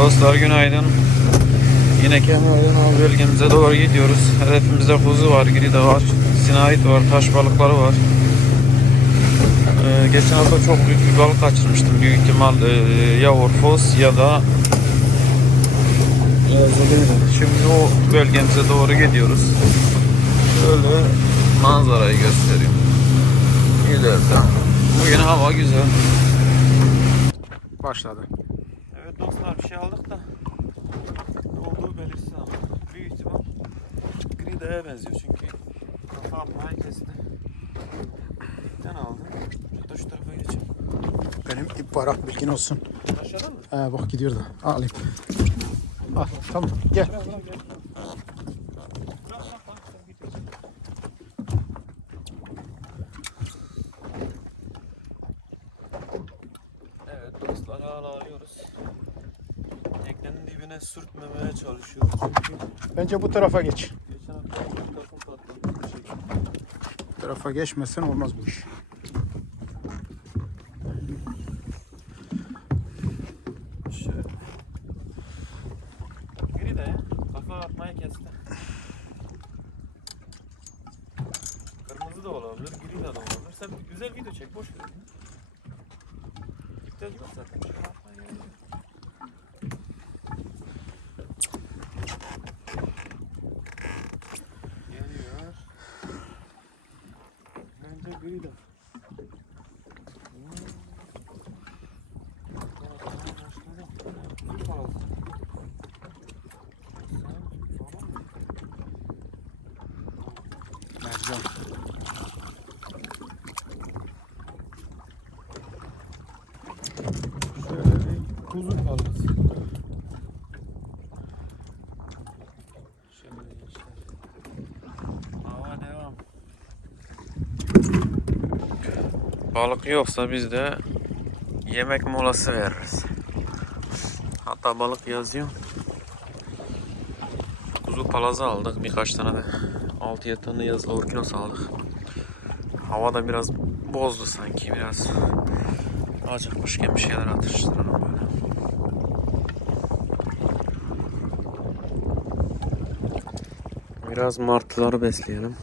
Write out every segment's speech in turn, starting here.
Dostlar günaydın. Yine av bölgemize doğru gidiyoruz. Hedefimizde kuzu var, giri de var, sinait var, taş balıkları var. Ee, geçen hafta çok büyük bir balık kaçırmıştım. Büyük ihtimal e, ya orfos ya da Şimdi o bölgemize doğru gidiyoruz. Şöyle manzarayı göstereyim. İleride. Bugün hava güzel. Başladı. Dostlar bir şey aldık da ne olduğu belirsiz ama büyük ihtimal gri daya benziyor çünkü kafa atmayı kesti. Ben aldım. Hatta şu tarafa geçeyim. Benim ip var ah, bilgin olsun. Aşağıdan mı? He bak gidiyor da. Alayım. Al tamam gel. Bırak bırak. Bırak. Evet dostlar hala arıyoruz. Teknenin dibine sürtmemeye çalışıyoruz çünkü Bence bu tarafa geç. geçen hafta bir takım patladı. bir şey. Bu tarafa geçmesen olmaz bu iş. Şöyle. De. Kafa atmayı kesti. Kırmızı da olabilir, gri de olabilir. Sen güzel video çek, boş ver. İhtiyacı yok zaten. Şöyle atmaya gerek yok. Geliyor. Bence gri de. Mercan. Şöyle bir kuzu kalması. Şöyle gençler. Hava devam. Balık yoksa biz de yemek molası veririz. Hatta balık yazıyor. Kuzu palazı aldık. Birkaç tane de 6-7 tane yazılı orkinos aldık. Hava da biraz bozdu sanki. Biraz acıkmışken bir şeyler atıştıralım böyle. Biraz martıları besleyelim.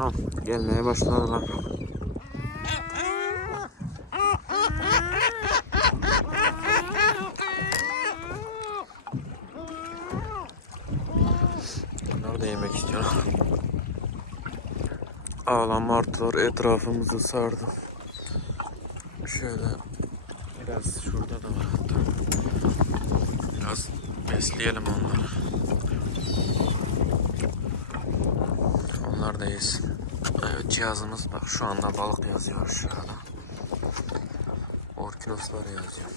Aha, gelmeye başladılar. Bunlar da yemek istiyor. Ağlan martılar etrafımızı sardı. Şöyle biraz şurada da var hatta. Biraz besleyelim onları. Yesin. Evet cihazımız bak şu anda balık yazıyor aşağıda. Orkinoslar yazıyor.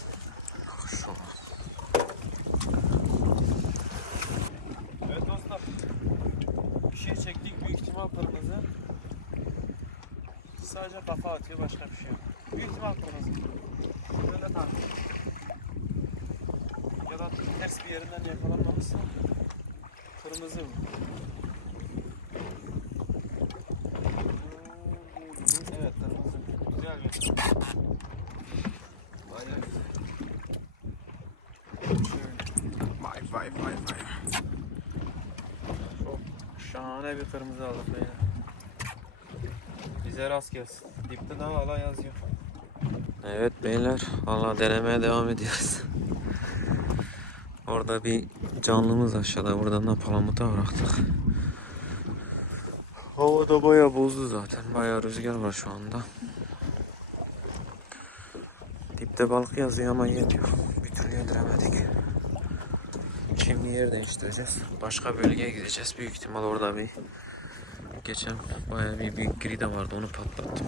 Bak şu an. Evet dostlar. Bir şey çektik büyük ihtimal kırmızı. Sadece kafa atıyor başka bir şey yok. Büyük ihtimal kırmızı. Böyle tahmin. Ya da ters bir yerinden yakalanmamışsa kırmızı mı? Evet kırmızı. Güzel bir kırmızı. Bayağı güzel. Şöyle. Vay vay vay vay. Çok şahane bir kırmızı aldık beyler. Bize rast gelsin. Dipte de hala yazıyor. Evet beyler, hala denemeye devam ediyoruz. Orada bir canlımız aşağıda. Buradan da palamuta bıraktık. Hava da bayağı bozdu zaten. Bayağı rüzgar var şu anda. Dipte balık yazıyor ama yemiyor. Bir türlü yediremedik. Şimdi yer değiştireceğiz. Başka bölgeye gideceğiz. Büyük ihtimal orada bir geçen bayağı bir büyük gri de vardı. Onu patlattım.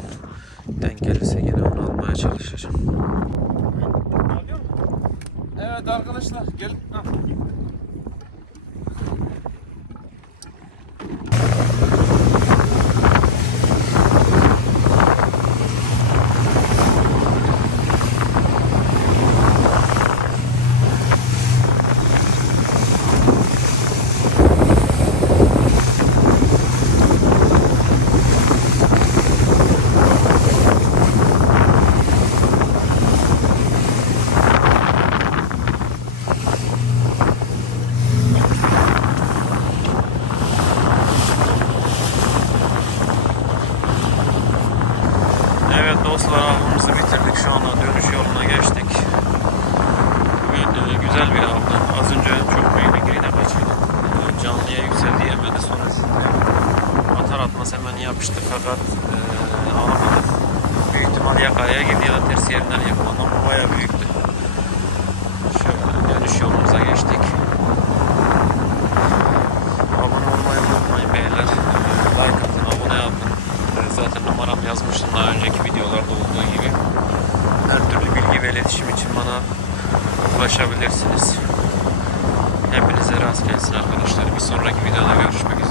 Denk gelirse yine onu almaya çalışacağım. Evet arkadaşlar gelin. güzel yapıştı fakat e, alamadık. Büyük ihtimal ya kayaya girdi ya ters yerinden yakalandı ama bayağı büyüktü. Şöyle dönüş yolumuza geçtik. Abone olmayı unutmayın beyler. Like atın, abone yapın. Zaten numaram yazmıştım daha önceki videolarda olduğu gibi. Her türlü bilgi ve iletişim için bana ulaşabilirsiniz. Hepinize rast gelsin arkadaşlar. Bir sonraki videoda görüşmek üzere.